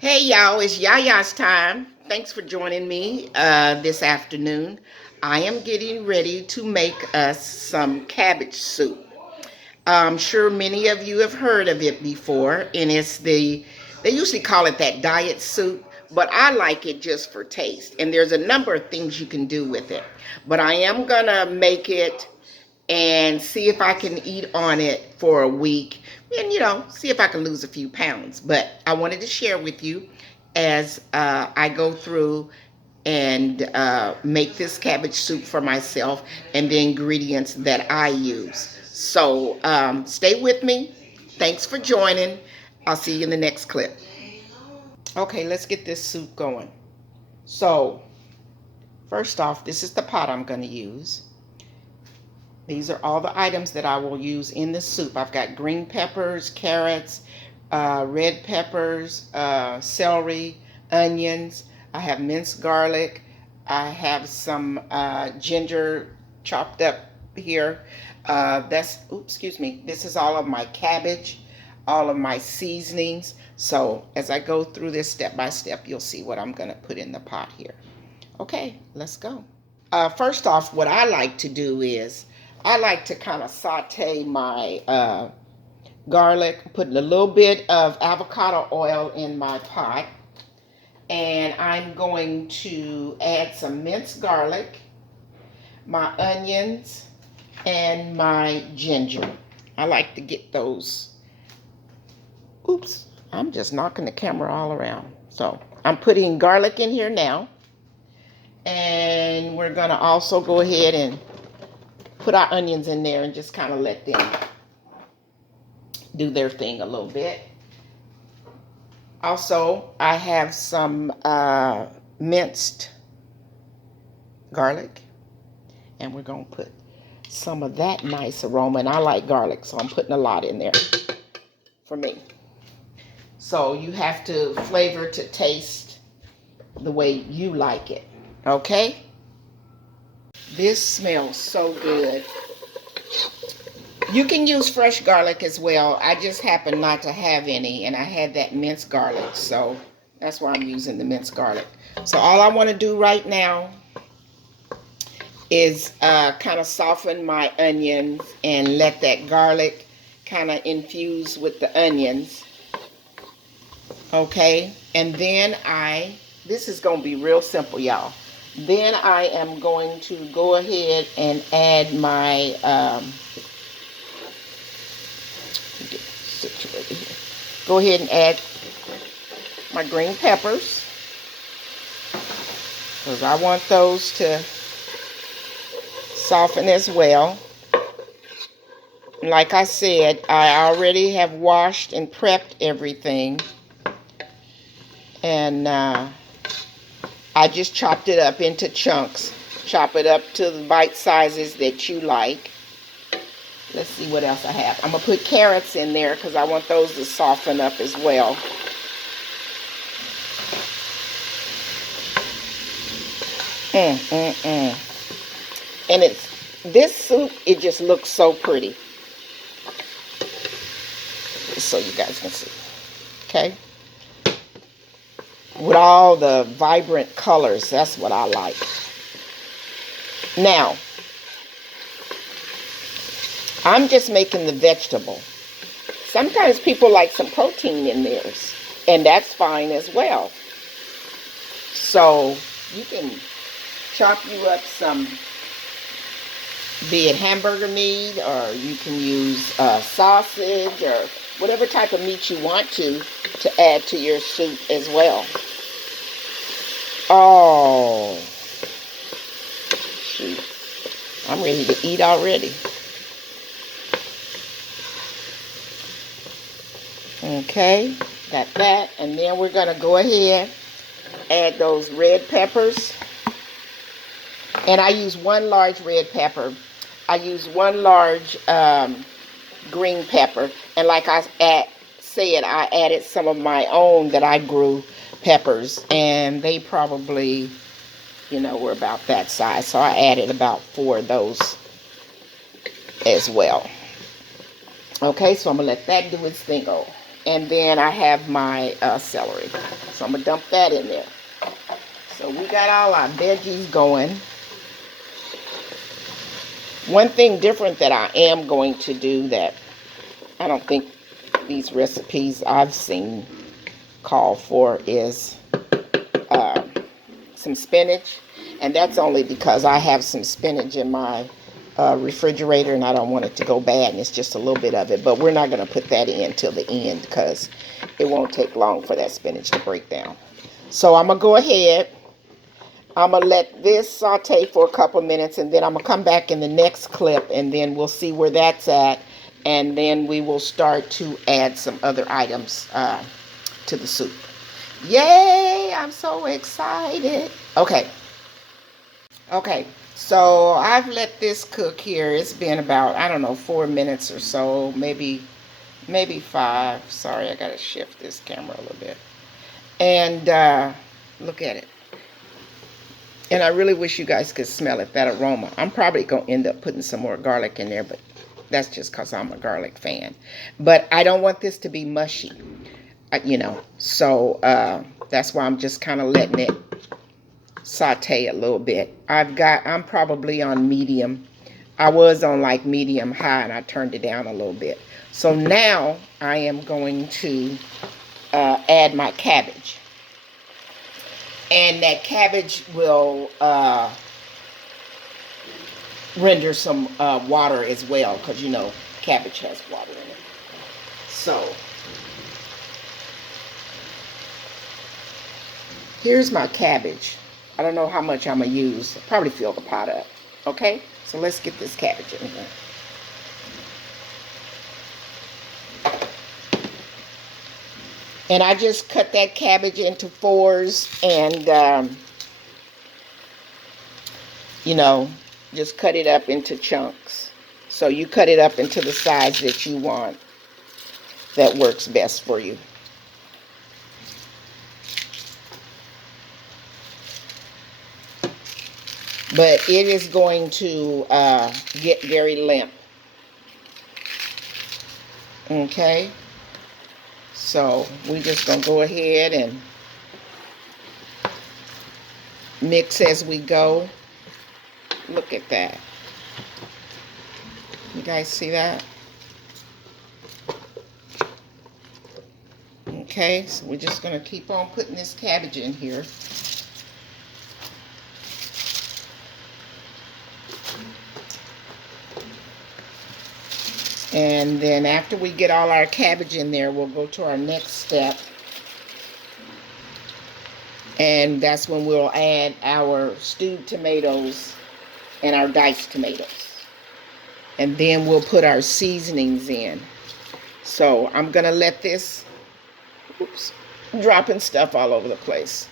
Hey y'all, it's Yaya's time. Thanks for joining me this afternoon. I am getting ready to make us some cabbage soup. I'm sure many of you have heard of it before, and they usually call it that diet soup, but I like it just for taste. And there's a number of things you can do with it. But I am gonna make it and see if I can eat on it for a week and, see if I can lose a few pounds. But I wanted to share with you as I go through and make this cabbage soup for myself and the ingredients that I use. So stay with me. Thanks for joining. I'll see you in the next clip. Okay, let's get this soup going. So, first off, this is the pot I'm going to use. These are all the items that I will use in the soup. I've got green peppers, carrots, red peppers, celery, onions. I have minced garlic. I have some ginger chopped up here. Excuse me. This is all of my cabbage, all of my seasonings. So as I go through this step by step, you'll see what I'm going to put in the pot here. Okay, let's go. First off, what I like to do is I like to kind of saute my garlic, putting a little bit of avocado oil in my pot. And I'm going to add some minced garlic, my onions, and my ginger. I like to get those. Oops, I'm just knocking the camera all around. So I'm putting garlic in here now. And we're going to also go ahead and put our onions in there and just kind of let them do their thing a little bit. Also, I have some minced garlic, and we're going to put some of that nice aroma. And I like garlic, so I'm putting a lot in there for me. So you have to flavor to taste the way you like it. Okay? This smells so good. You can use fresh garlic as well. I just happen not to have any, and I had that minced garlic, so that's why I'm using the minced garlic. So all I want to do right now is kind of soften my onions and let that garlic kind of infuse with the onions. Okay? And then this is going to be real simple, y'all. Then I am going to go ahead and add my get situated here. Go ahead and add my green peppers, because I want those to soften as well. And like I said, I already have washed and prepped everything, and I just chopped it up into chunks. Chop it up to the bite sizes that you like. Let's see what else I have. I'm going to put carrots in there because I want those to soften up as well. And this soup, it just looks so pretty. Just so you guys can see. Okay? With all the vibrant colors, that's what I like. Now, I'm just making the vegetable. Sometimes people like some protein in theirs, and that's fine as well. So you can chop you up some, be it hamburger meat, or you can use sausage, or whatever type of meat you want to add to your soup as well. Oh, shoot. I'm ready to eat already. Okay, got that. And then we're going to go ahead, add those red peppers. And I use one large red pepper. I use one large green pepper. And like I said, I added some of my own that I grew peppers. And they probably, were about that size. So I added about 4 of those as well. Okay, so I'm going to let that do its thing. And then I have my celery. So I'm going to dump that in there. So we got all our veggies going. One thing different that I am going to do that I don't think these recipes I've seen call for is some spinach. And that's only because I have some spinach in my refrigerator and I don't want it to go bad, and it's just a little bit of it. But we're not going to put that in till the end because it won't take long for that spinach to break down. So I'm going to go ahead. I'm going to let this saute for a couple minutes, and then I'm going to come back in the next clip, and then we'll see where that's at. And then we will start to add some other items to the soup. Yay! I'm so excited. Okay, so I've let this cook here. It's been about, I don't know, 4 minutes or so, maybe 5. Sorry, I got to shift this camera a little bit. And look at it. And I really wish you guys could smell it, that aroma. I'm probably going to end up putting some more garlic in there, but that's just because I'm a garlic fan. But I don't want this to be mushy, so that's why I'm just kind of letting it saute a little bit. I'm probably on medium. I was on like medium high, and I turned it down a little bit. So now I am going to add my cabbage. And that cabbage will render some water as well, because cabbage has water in it. So here's my cabbage. I don't know how much I'm going to use. I'll probably fill the pot up. Okay? So let's get this cabbage in here. And I just cut that cabbage into 4s and, just cut it up into chunks. So you cut it up into the size that you want, that works best for you. But it is going to get very limp. Okay? So we're just going to go ahead and mix as we go. Look at that. You guys see that? Okay, so we're just going to keep on putting this cabbage in here. And then after we get all our cabbage in there, we'll go to our next step. And that's when we'll add our stewed tomatoes and our diced tomatoes. And then we'll put our seasonings in. So I'm going to let this, dropping stuff all over the place.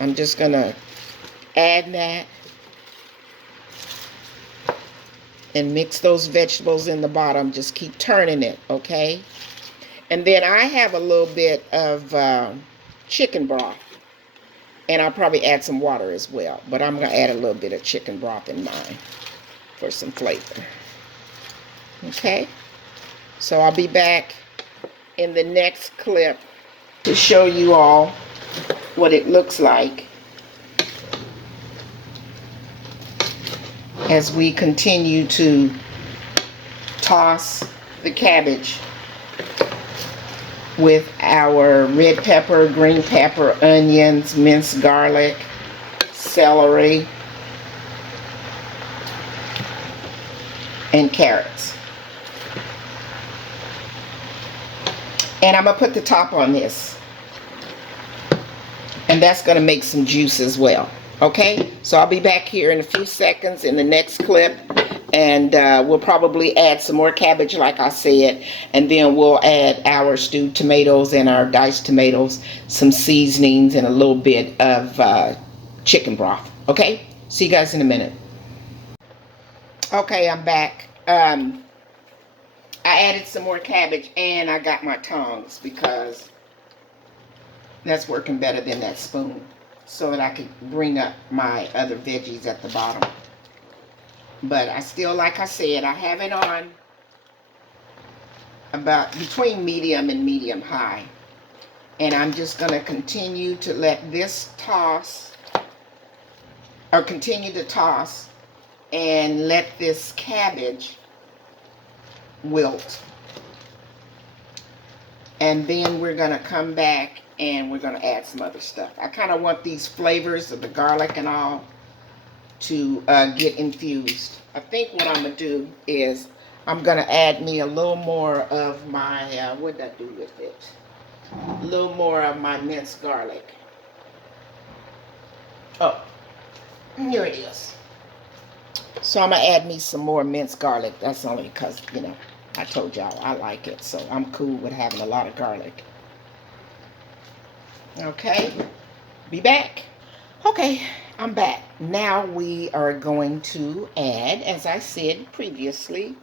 I'm just going to add that. And mix those vegetables in the bottom. Just keep turning it, okay? And then I have a little bit of chicken broth. And I'll probably add some water as well. But I'm going to add a little bit of chicken broth in mine for some flavor. Okay? So I'll be back in the next clip to show you all what it looks like as we continue to toss the cabbage with our red pepper, green pepper, onions, minced garlic, celery, and carrots. And I'm going to put the top on this. And that's going to make some juice as well. Okay, so I'll be back here in a few seconds in the next clip, and we'll probably add some more cabbage like I said, and then we'll add our stewed tomatoes and our diced tomatoes, some seasonings, and a little bit of chicken broth. Okay, see you guys in a minute. Okay, I'm back. I added some more cabbage, and I got my tongs because that's working better than that spoon, so that I could bring up my other veggies at the bottom. But I still, like I said, I have it on about between medium and medium high. And I'm just going to continue to let this toss, or continue to toss, and let this cabbage wilt. And then we're going to come back and we're going to add some other stuff. I kind of want these flavors of the garlic and all to get infused. I think what I'm going to do is I'm going to add me a little more of my, what did I do with it? A little more of my minced garlic. Oh, here it is. So I'm going to add me some more minced garlic. That's only because, you know, I told y'all I like it. So I'm cool with having a lot of garlic. Okay, be back. Okay, I'm back. Now we are going to add, as I said previously,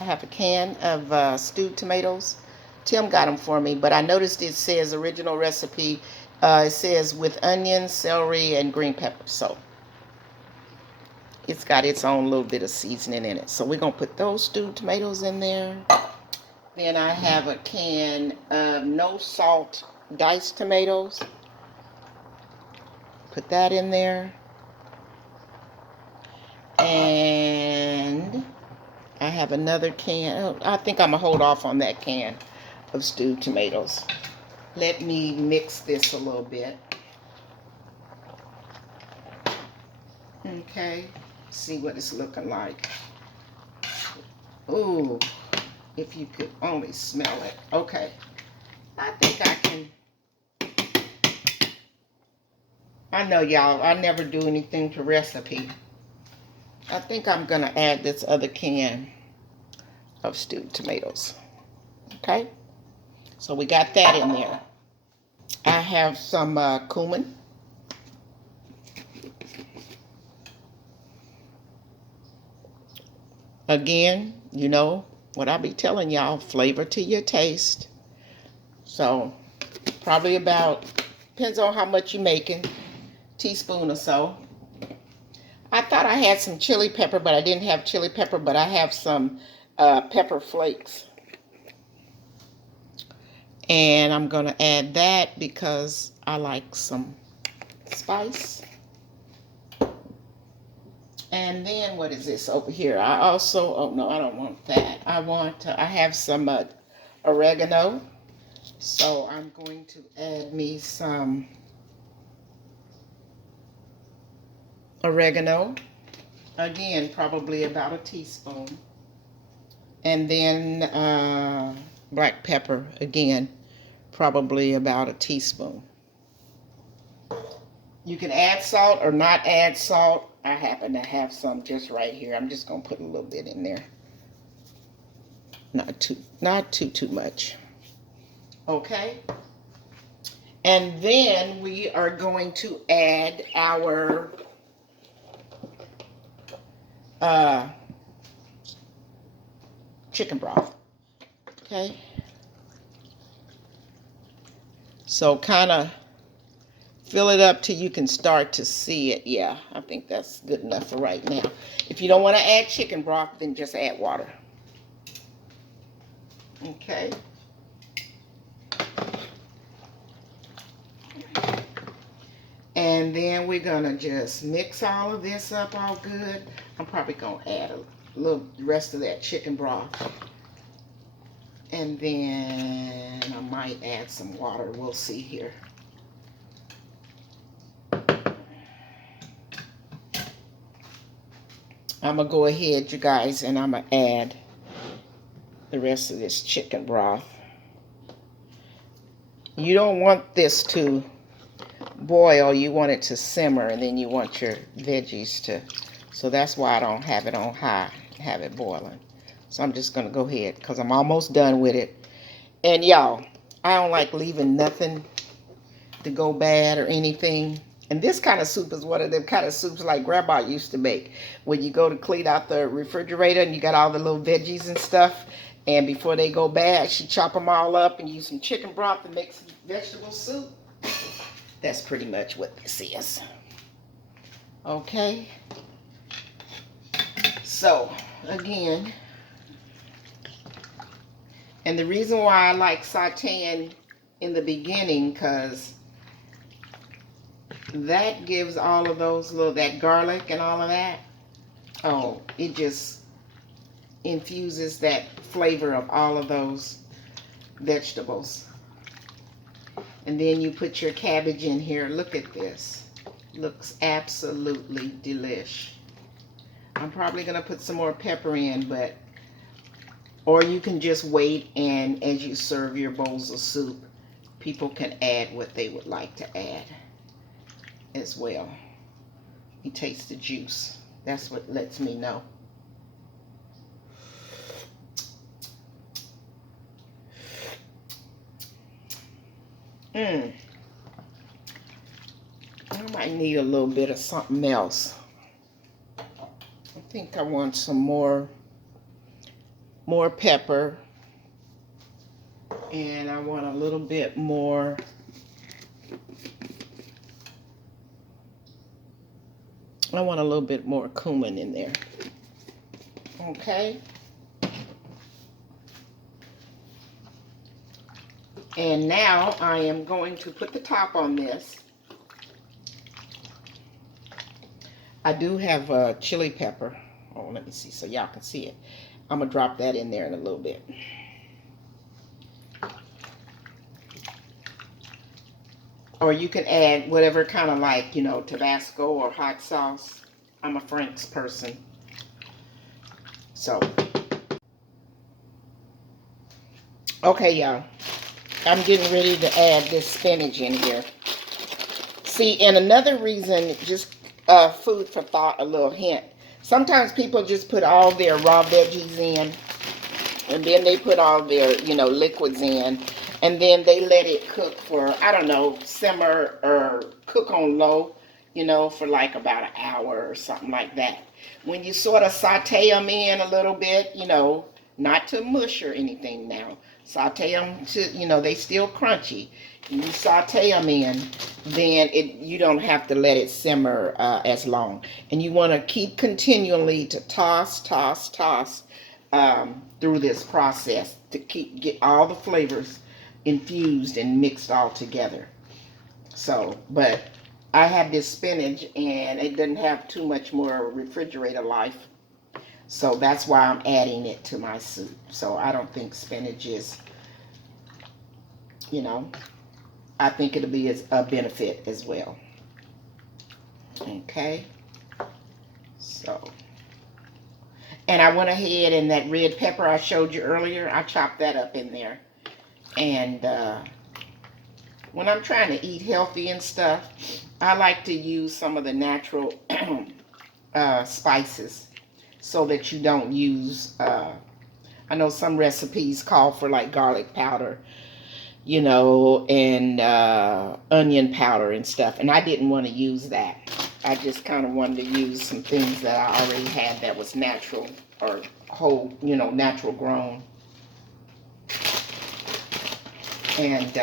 I have a can of stewed tomatoes. Tim got them for me, but I noticed it says original recipe. It says with onions, celery, and green peppers. So it's got its own little bit of seasoning in it. So we're going to put those stewed tomatoes in there. Then I have a can of no salt diced tomatoes. Put that in there. And I have another can. Oh, I think I'm going to hold off on that can of stewed tomatoes. Let me mix this a little bit. Okay. See what it's looking like. Ooh. If you could only smell it. Okay. I think I can. I know y'all, I never do anything to recipe. I think I'm going to add this other can of stewed tomatoes. Okay. So we got that in there. I have some cumin. Again, you know what I be telling y'all, flavor to your taste. So probably about, depends on how much you're making, teaspoon or so. I thought I had some chili pepper, but I didn't have chili pepper, but I have some pepper flakes. And I'm going to add that because I like some spice. And then what is this over here? I also, oh no, I don't want that. I have some oregano. So I'm going to add me some oregano. Again, probably about a teaspoon. And then black pepper, again, probably about a teaspoon. You can add salt or not add salt. I happen to have some just right here. I'm just going to put a little bit in there. Not too much. Okay. And then we are going to add our chicken broth. Okay. So kind of fill it up till you can start to see it. Yeah, I think that's good enough for right now. If you don't want to add chicken broth, then just add water. Okay. And then we're going to just mix all of this up all good. I'm probably going to add a little rest of that chicken broth. And then I might add some water. We'll see here. I'm going to go ahead, you guys, and I'm going to add the rest of this chicken broth. You don't want this to boil. You want it to simmer, and then you want your veggies to. So that's why I don't have it on high, have it boiling. So I'm just going to go ahead because I'm almost done with it. And y'all, I don't like leaving nothing to go bad or anything. And this kind of soup is one of them kind of soups like Grandma used to make. When you go to clean out the refrigerator and you got all the little veggies and stuff. And before they go bad, she chop them all up and use some chicken broth to make some vegetable soup. That's pretty much what this is. Okay. So, again, And the reason why I like sauteing in the beginning, because that gives all of those little, that garlic and all of that, oh, it just infuses that flavor of all of those vegetables. And then you put your cabbage in here. Look at this. Looks absolutely delish. I'm probably going to put some more pepper in, but, or you can just wait, and as you serve your bowls of soup, people can add what they would like to add as well. You taste the juice. That's what lets me know. I might need a little bit of something else. I think I want some more pepper, and I want a little bit more cumin in there. Okay. And now I am going to put the top on this. I do have a chili pepper. Oh, let me see so y'all can see it. I'm going to drop that in there in a little bit. Or you can add whatever kind of, like, you know, Tabasco or hot sauce. I'm a Frank's person. So, okay, y'all. I'm getting ready to add this spinach in here. See, and another reason, just food for thought, a little hint. Sometimes people just put all their raw veggies in, and then they put all their, you know, liquids in, and then they let it cook for, I don't know, simmer or cook on low, you know, for like about an hour or something like that. When you sort of saute them in a little bit, you know, not to mush or anything now. Saute them to, you know, they still crunchy. You saute them in, then you don't have to let it simmer as long. And you want to keep continually to toss through this process to get all the flavors infused and mixed all together. So, but I have this spinach, and it doesn't have too much more refrigerator life. So that's why I'm adding it to my soup. So I don't think spinach is, you know, I think it'll be a benefit as well. Okay. So, and I went ahead, and that red pepper I showed you earlier, I chopped that up in there. And when I'm trying to eat healthy and stuff, I like to use some of the natural spices, so that you don't use, I know some recipes call for like garlic powder, you know, and onion powder and stuff. And I didn't want to use that. I just kind of wanted to use some things that I already had that was natural, or whole, you know, natural grown. And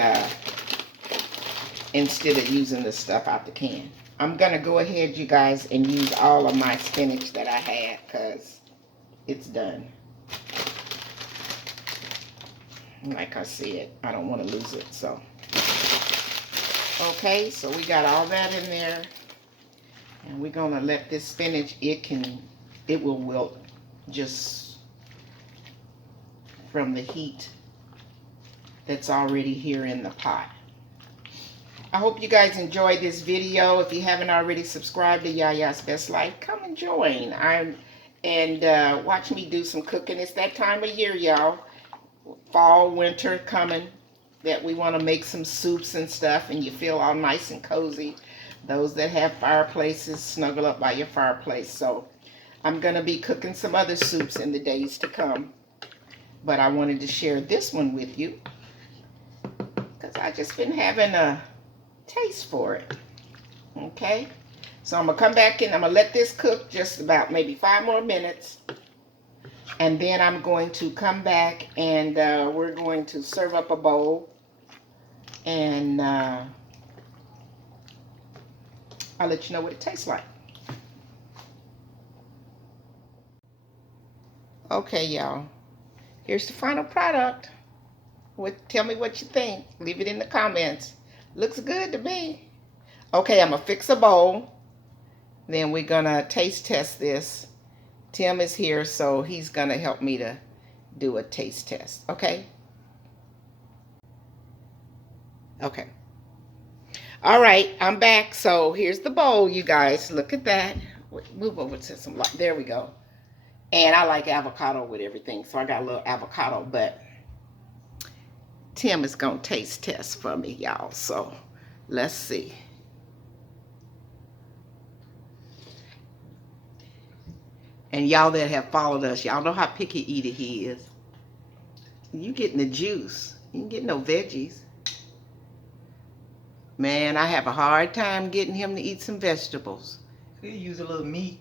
instead of using the stuff out the can. I'm going to go ahead, you guys, and use all of my spinach that I had, because it's done. Like I said, I don't want to lose it. So, okay, so we got all that in there. And we're going to let this spinach, it will wilt just from the heat that's already here in the pot. I hope you guys enjoyed this video. If you haven't already subscribed to Yaya's Best Life, come and join. Watch me do some cooking. It's that time of year, y'all. Fall, winter coming, that we want to make some soups and stuff, and you feel all nice and cozy. Those that have fireplaces, snuggle up by your fireplace. So I'm going to be cooking some other soups in the days to come. But I wanted to share this one with you, because I just been having a taste for it. Okay, so I'm gonna come back and I'm gonna let this cook just about maybe 5 more minutes, and then I'm going to come back, and we're going to serve up a bowl, and I'll let you know what it tastes like. Okay, y'all, here's the final product. Tell me what you think. Leave it in the comments. Looks good to me. Okay, I'm going to fix a bowl. Then we're going to taste test this. Tim is here, so he's going to help me to do a taste test. Okay? Okay. All right, I'm back. So here's the bowl, you guys. Look at that. Move over to some light. There we go. And I like avocado with everything, so I got a little avocado, but Tim is going to taste test for me, y'all. So let's see. And y'all that have followed us, y'all know how picky eater he is. You getting the juice. You ain't getting no veggies. Man, I have a hard time getting him to eat some vegetables. Could use a little meat.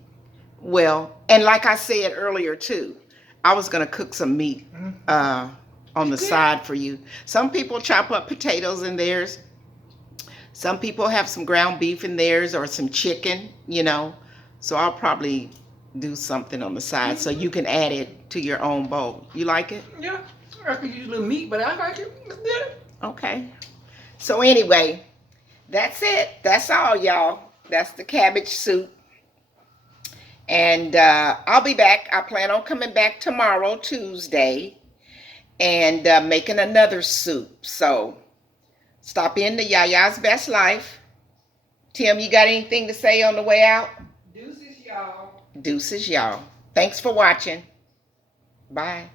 Well, and like I said earlier too, I was going to cook some meat on the side for you. Some people chop up potatoes in theirs. Some people have some ground beef in theirs or some chicken, you know. So I'll probably do something on the side so you can add it to your own bowl. You like it? Yeah, I could use a little meat, but I like it. It's good. Okay. So anyway, that's it. That's all, y'all. That's the cabbage soup. And I'll be back. I plan on coming back tomorrow, Tuesday, and making another soup. So stop in to Yaya's Best Life. Tim, you got anything to say on the way out? Deuces, y'all. Deuces, y'all. Thanks for watching. Bye.